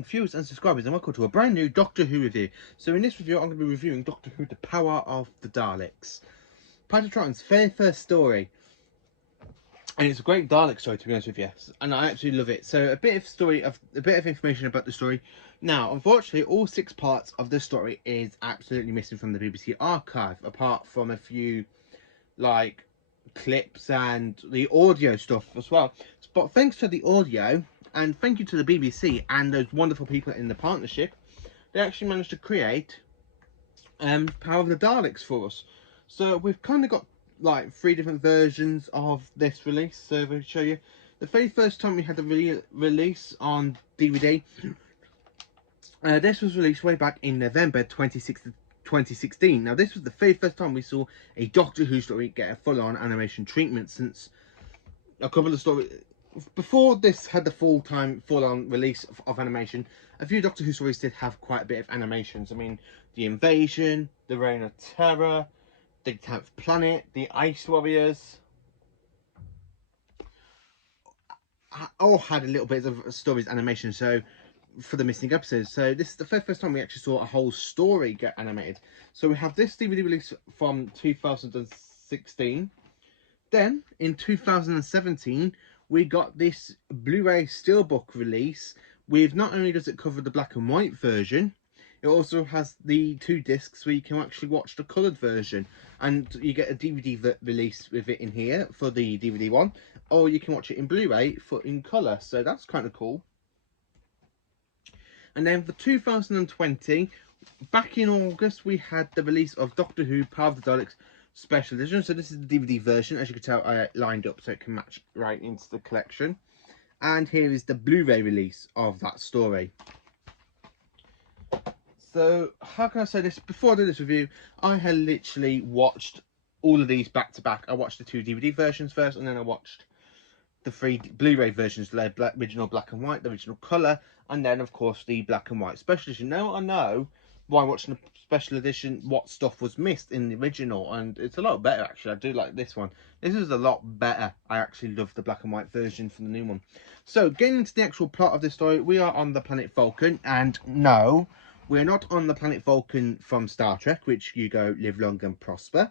evening, viewers and subscribers, and welcome to a brand new Doctor Who review. So in this review, I'm going to be reviewing Doctor Who: The Power of the Daleks, Patatron's very first story, and it's a great Dalek story, to be honest with you, and I absolutely love it. So a bit of information about the story. Now, unfortunately, all 6 parts of the story is absolutely missing from the BBC archive, apart from a few like clips and the audio stuff as well. But thanks to the audio, and thank you to the BBC and those wonderful people in the partnership, they actually managed to create Power of the Daleks for us. So we've kind of got like 3 different versions of this release. So if I show you, the very first time we had the release on DVD, this was released way back in November 2016. Now this was the very first time we saw a Doctor Who story get a full-on animation treatment, since a couple of stories before this had the full-on release of animation. A few Doctor Who stories did have quite a bit of animations. I mean, the Invasion, the Reign of Terror, the 10th Planet, the Ice Warriors, all had a little bit of stories animation. So for the missing episodes, so this is the first time we actually saw a whole story get animated. So we have this DVD release from 2016. Then in 2017 we got this Blu-ray steelbook release with, not only does it cover the black and white version, it also has the 2 discs where you can actually watch the coloured version, and you get a DVD release with it in here for the DVD one, or you can watch it in Blu-ray for in colour. So that's kind of cool. And then for 2020, back in August, we had the release of Doctor Who: Power of the Daleks Special Edition. So this is the DVD version. As you can tell, I lined up so it can match right into the collection. And here is the Blu-ray release of that story. So how can I say this? Before I do this review, I had literally watched all of these back to back. I watched the 2 DVD versions first, and then I watched the 3 Blu-ray versions, the original black and white, the original colour, and then of course the black and white special edition. Now I know by watching the special edition what stuff was missed in the original, and it's a lot better actually. I do like this one. This is a lot better. I actually love the black and white version from the new one. So getting into the actual plot of this story, we are on the planet Vulcan, and no, we're not on the planet Vulcan from Star Trek, which you go live long and prosper.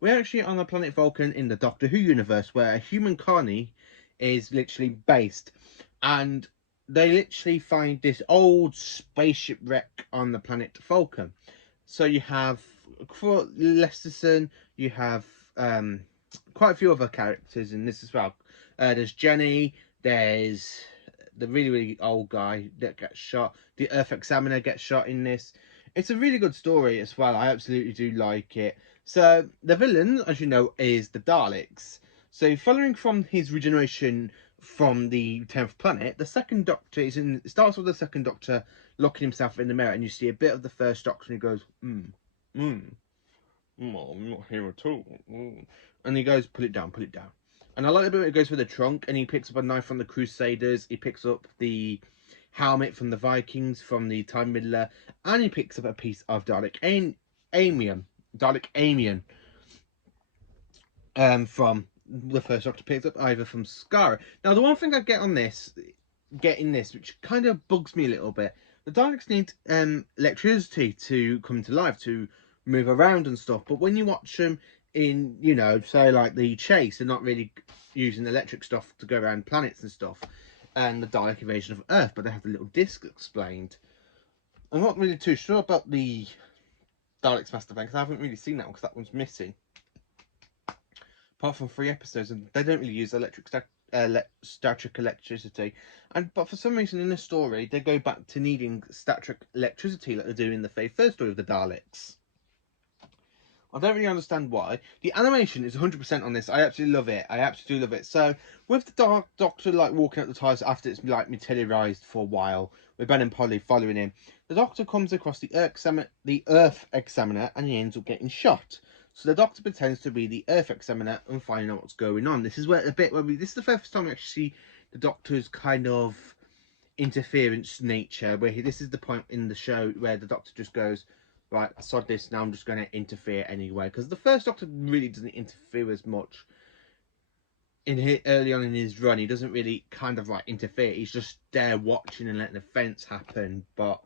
We're actually on the planet Vulcan in the Doctor Who universe, where a human colony is literally based, and they literally find this old spaceship wreck on the planet Vulcan. So you have Lesterson, you have quite a few other characters in this as well. There's Jenny, there's the really old guy that gets shot, the Earth Examiner gets shot in this. It's a really good story as well. I absolutely do like it. So the villain, as you know, is the Daleks. So following from his regeneration from the 10th planet, the second Doctor it starts with the second Doctor looking himself in the mirror, and you see a bit of the first Doctor, and he goes, I'm not here at all. And he goes, pull it down. And I like the bit where he goes for the trunk, and he picks up a knife from the Crusaders, he picks up the helmet from the Vikings, from the Time Middler, and he picks up a piece of Dalek Amian, from the first Doctor picks up, either from Skara. Now, the one thing I get in this, which kind of bugs me a little bit, the Daleks need electricity to come to life, to move around and stuff. But when you watch them in, you know, say like the Chase, they're not really using electric stuff to go around planets and stuff, and the Dalek invasion of Earth, but they have the little disc explained. I'm not really too sure about the Daleks Master Plan, because I haven't really seen that one, because that one's missing. Apart from 3 episodes, and they don't really use static electricity. But for some reason in this story, they go back to needing static electricity like they do in the first story of the Daleks. I don't really understand why. The animation is 100% on this. I absolutely love it. I absolutely love it. So with the Doctor like walking up the TARDIS after it's like materialised for a while, with Ben and Polly following him, the Doctor comes across the Earth Examiner, and he ends up getting shot. So the Doctor pretends to be the Earth Examiner and finding out what's going on. This is where this is the first time we actually see the Doctor's kind of interference nature, where this is the point in the show where the Doctor just goes, right, I sod this, now I'm just going to interfere anyway. Because the first Doctor really doesn't interfere as much. early on in his run, he doesn't really kind of like interfere. He's just there watching and letting events happen. But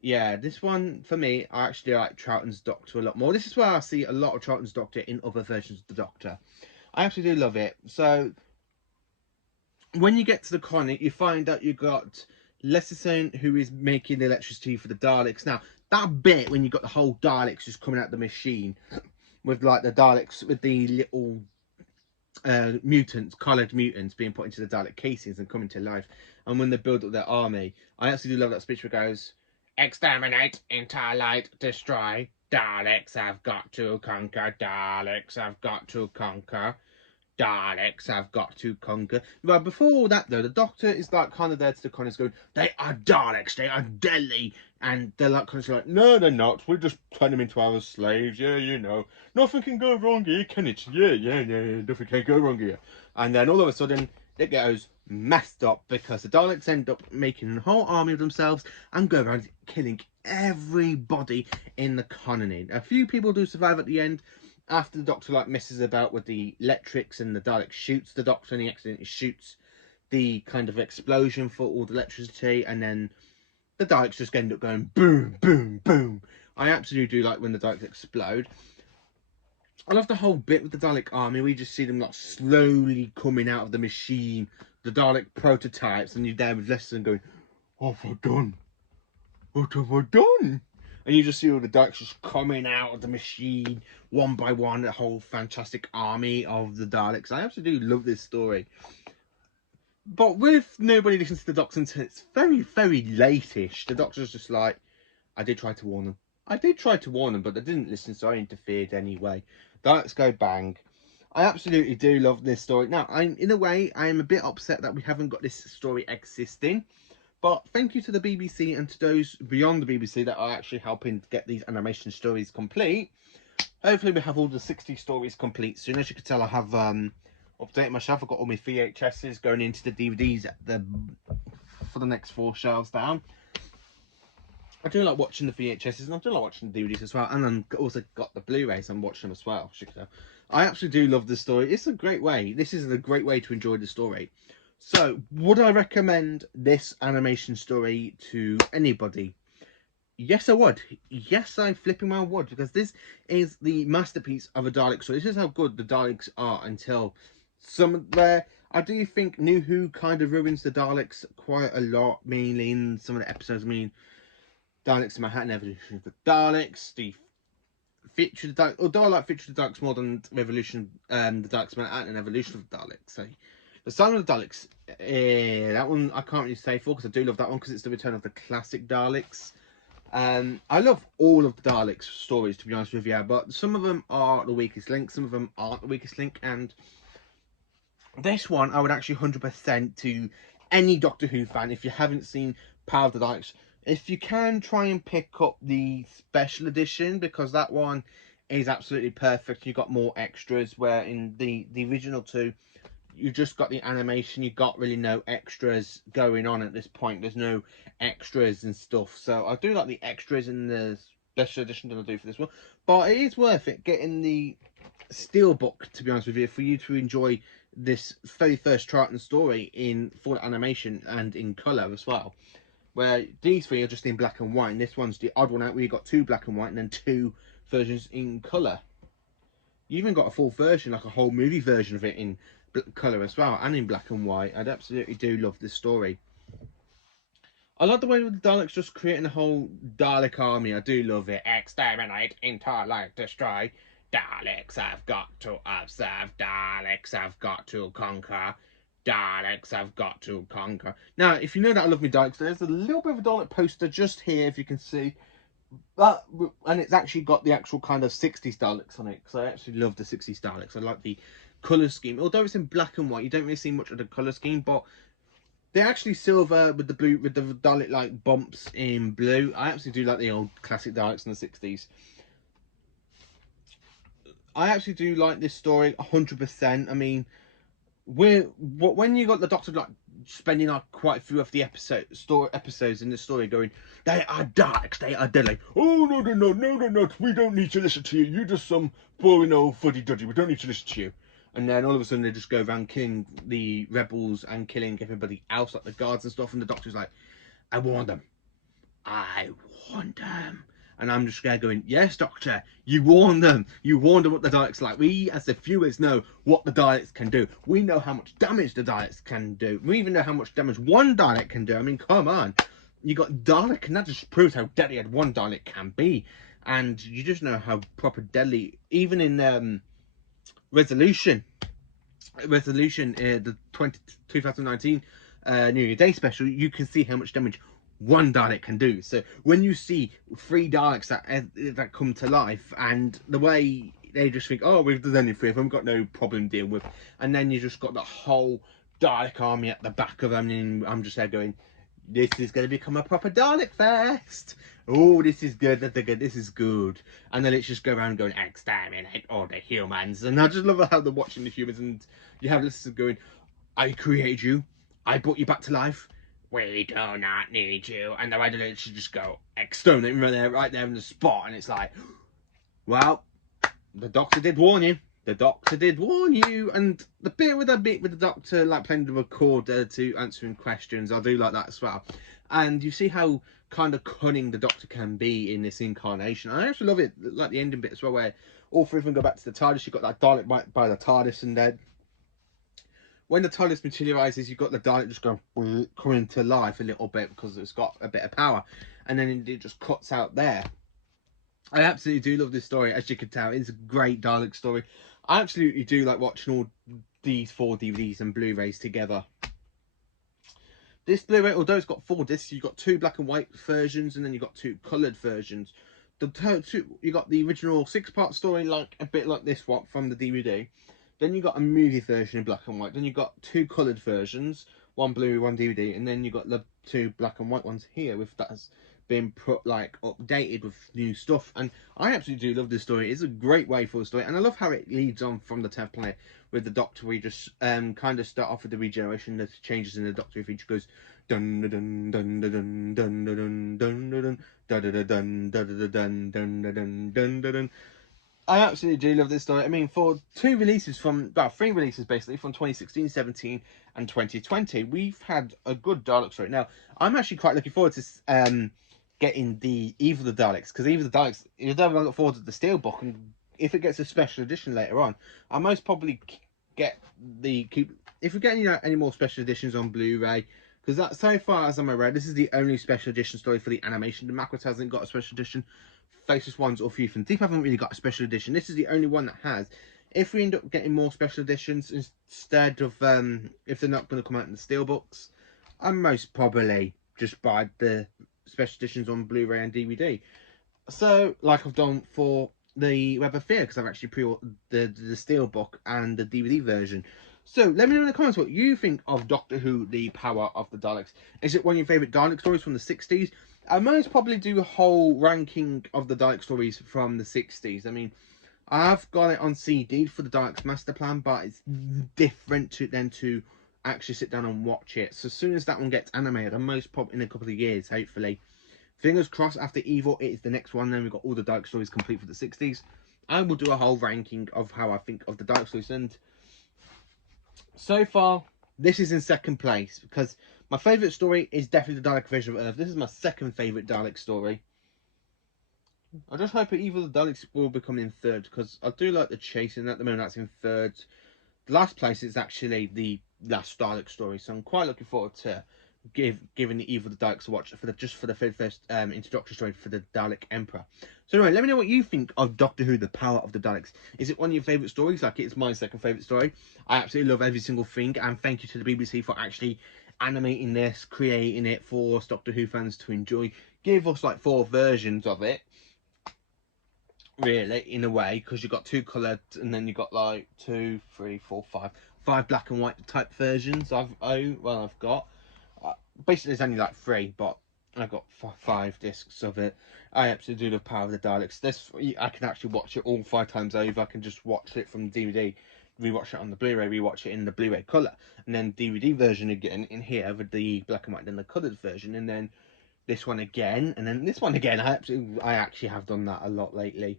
yeah, this one for me, I actually like Troughton's Doctor a lot more. This is where I see a lot of Troughton's Doctor in other versions of the Doctor. I actually do love it. So when you get to the colony, you find out you got Lesserson, who is making the electricity for the Daleks. Now that bit when you got the whole Daleks just coming out the machine with like the Daleks with the little mutants, coloured mutants being put into the Dalek casings and coming to life, and when they build up their army, I absolutely love that speech where it goes, "Exterminate, interlight, destroy. Daleks have got to conquer. Daleks have got to conquer. Daleks have got to conquer." Well, before all that though, the Doctor is like kind of there to the corners going, "They are Daleks, they are deadly," and they're like kind of like, "No, they're not. We just turn them into our slaves. Yeah, you know, nothing can go wrong here, can it? Yeah, nothing can go wrong here." And then all of a sudden, it goes messed up because the Daleks end up making a whole army of themselves and go around killing everybody in the colony. A few people do survive at the end, after the Doctor like messes about with the electrics and the Dalek shoots the Doctor and he accidentally shoots the kind of explosion for all the electricity, and then the Daleks just end up going boom, boom, boom. I absolutely do like when the Daleks explode. I love the whole bit with the Dalek army. We just see them like slowly coming out of the machine, the Dalek prototypes, and you're there with Lesson going, "What have I done? What have I done?" And you just see all the Daleks just coming out of the machine one by one, a whole fantastic army of the Daleks. I absolutely do love this story. But with nobody listens to the Doctor until it's very, very late-ish, the Doctor's just like, "I did try to warn them. I did try to warn them, but they didn't listen, so I interfered anyway." Daleks go bang. I absolutely do love this story. Now, in a way, I am a bit upset that we haven't got this story existing. But thank you to the BBC and to those beyond the BBC that are actually helping get these animation stories complete. Hopefully we have all the 60 stories complete soon. As you can tell, I have updated my shelf. I've got all my VHSs going into the DVDs for the next 4 shelves down. I do like watching the VHSs and I do like watching the DVDs as well. And then also got the Blu-rays and watch them as well. I absolutely do love the story. It's a great way. This is a great way to enjoy the story. So, would I recommend this animation story to anybody? Yes, I would. Yes, I flipping well would, because this is the masterpiece of a Dalek story. This is how good the Daleks are until some there. I do think New Who kind of ruins the Daleks quite a lot, mainly in some of the episodes. I mean, Daleks in Manhattan, Evolution of the Daleks, the Future of the Daleks. Although I like Future of the Daleks more than Revolution, the Daleks in Manhattan and Evolution of the Daleks. So, the Silence of the Daleks, that one I can't really say for, because I do love that one because it's the return of the classic Daleks. I love all of the Daleks stories, to be honest with you, but some of them are the weakest link, some of them aren't the weakest link, and this one I would actually 100% to any Doctor Who fan. If you haven't seen Power of the Daleks, if you can, try and pick up the special edition, because that one is absolutely perfect. You got more extras, where in the original 2 you just got the animation. You got really no extras going on at this point. There's no extras and stuff. So I do like the extras in the special edition that I do for this one. But it is worth it getting the steelbook, to be honest with you, for you to enjoy this very first Troughton story in full animation and in colour as well. Where these 3 are just in black and white, and this one's the odd one out where you got 2 black and white and then 2 versions in colour. You even got a full version, like a whole movie version of it in colour as well, and in black and white. I absolutely do love this story. I like the way with the Daleks just creating a whole Dalek army. I do love it. Exterminate, interlight, destroy. Daleks have got to observe. Daleks have got to conquer. Daleks have got to conquer. Now, if you know that I love me Daleks, there's a little bit of a Dalek poster just here, if you can see. But, and it's actually got the actual kind of 60s Daleks on it, because I actually love the 60s Daleks. I like the colour scheme. Although it's in black and white, you don't really see much of the colour scheme, but they're actually silver with the blue, with the Dalek like bumps in blue. I absolutely do like the old classic Daleks in the 60s. I actually do like this story 100%. I mean, when you got the Doctor like spending like quite a few of the episodes in the story going, "They are Daleks, they are deadly." "Oh no, no, no, no, no, no, we don't need to listen to you. You're just some boring old fuddy duddy. We don't need to listen to you." and then all of a sudden they just go around killing the rebels and killing everybody else, like the guards and stuff. And the Doctor's like, I warned them. I warned them. And I'm just there going, yes, Doctor, you warned them. You warned them what the Daleks are like. We, as the viewers, know what the Daleks can do. We know how much damage the Daleks can do. We even know how much damage one Dalek can do. I mean, come on. You got Dalek, and that just proves how deadly one Dalek can be. And you just know how proper deadly, even in Resolution, the 2019 New Year Day special, you can see how much damage one Dalek can do. So when you see 3 Daleks that come to life, and the way they just think, oh, we've done only 3 of them, got no problem dealing with, and then you just got the whole Dalek army at the back of them, and I'm just there going, this is going to become a proper Dalek fest. Oh, this is good. This is good. And then let's just go around going, exterminate all the humans. And I just love how they're watching the humans, and you have listeners going, I created you. I brought you back to life. We do not need you. And the Daleks should just go exterminate right there in the spot. And it's like, well, the Doctor did warn you. The Doctor did warn you. And the bit with the Doctor like playing the recorder to answering questions, I do like that as well. And you see how kind of cunning the Doctor can be in this incarnation. I actually love it, like the ending bit as well, where all 3 of them go back to the TARDIS. You've got that Dalek right by the TARDIS, and then when the TARDIS materializes, you've got the Dalek just going coming to life a little bit because it's got a bit of power, and then it just cuts out there. I absolutely do love this story, as you can tell. It's a great Dalek story. I absolutely do like watching all these 4 DVDs and Blu-rays together. This Blu-ray, although it's got 4 discs, you've got 2 black and white versions, and then you've got 2 coloured versions. You got the original 6-part story, like a bit like this one from the DVD. Then you got a movie version in black and white. Then you got 2 coloured versions, 1 Blu-ray, 1 DVD, and then you got the 2 black and white ones here, with that's been put like updated with new stuff. And I absolutely do love this story. It's a great way for a story, and I love how it leads on from the 10th planet with the Doctor. We just kind of start off with the regeneration, the changes in the Doctor feature goes dun dun dun dun dun dun dun dun dun dun dun dun dun dun dun dun dun. I absolutely do love this story. I mean, for 3 releases basically from 2016, 17, and 2020, we've had a good Dalek story. Now, I'm actually quite looking forward to getting the Evil of the Daleks, because Evil of the Daleks, you don't look forward to the Steelbook, and if it gets a special edition later on, I'll most probably get if we get any more special editions on Blu-ray, because that, so far as I'm aware, this is the only special edition story for the animation. The Macros hasn't got a special edition. Faceless Ones or Few from Deep haven't really got a special edition. This is the only one that has. If we end up getting more special editions instead of if they're not going to come out in the Steelbooks, I most probably just buy the special editions on Blu-ray and DVD. So, like I've done for the Web of Fear, because I've actually pre-ordered the Steelbook and the DVD version. So, let me know in the comments what you think of Doctor Who, The Power of the Daleks. Is it one of your favourite Dalek stories from the 60s? I most probably do a whole ranking of the Dalek stories from the 60s. I mean, I've got it on CD for the Daleks Master Plan, but it's different to actually sit down and watch it. So as soon as that one gets animated, I'm most probably in a couple of years, hopefully. Fingers crossed, after Evil, it is the next one. Then we've got all the Dalek stories complete for the 60s. I will do a whole ranking of how I think of the Dalek stories. And so far, this is in second place, because my favourite story is definitely the Dalek Invasion of Earth. This is my second favourite Dalek story. I just hope that Evil the Daleks will become in third, because I do like the Chasing. At the moment, that's in third. The last place is actually the last Dalek story, so I'm quite looking forward to giving the Evil the Daleks a watch for the first introductory story for the Dalek Emperor. So anyway, let me know what you think of Doctor Who, The Power of the Daleks. Is it one of your favourite stories? Like, it's my second favourite story. I absolutely love every single thing, and thank you to the BBC for actually animating this, creating it for us Doctor Who fans to enjoy. Give us like 4 versions of it, really, in a way, because you've got 2 coloured, and then you've got like 2, 3, 4, 5 black and white type versions. I've got basically there's only like 3, but I've got 5 discs of it. I absolutely do love Power of the Daleks. This, I can actually watch it all 5 times over. I can just watch it from DVD, rewatch it on the Blu-ray, rewatch it in the Blu-ray colour, and then DVD version again in here with the black and white, and then the coloured version, and then this one again, and then this one again. I actually have done that a lot lately.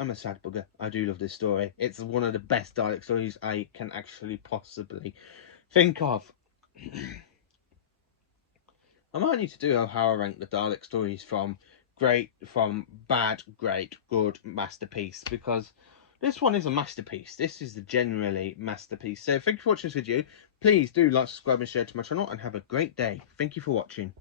I'm a sad bugger. I do love this story. It's one of the best Dalek stories I can actually possibly think of. I might need to do how I rank the Dalek stories from bad, great, good, masterpiece, because this one is a masterpiece. This is the generally masterpiece. So thank you for watching this video. Please do like, subscribe and share to my channel, and have a great day. Thank you for watching.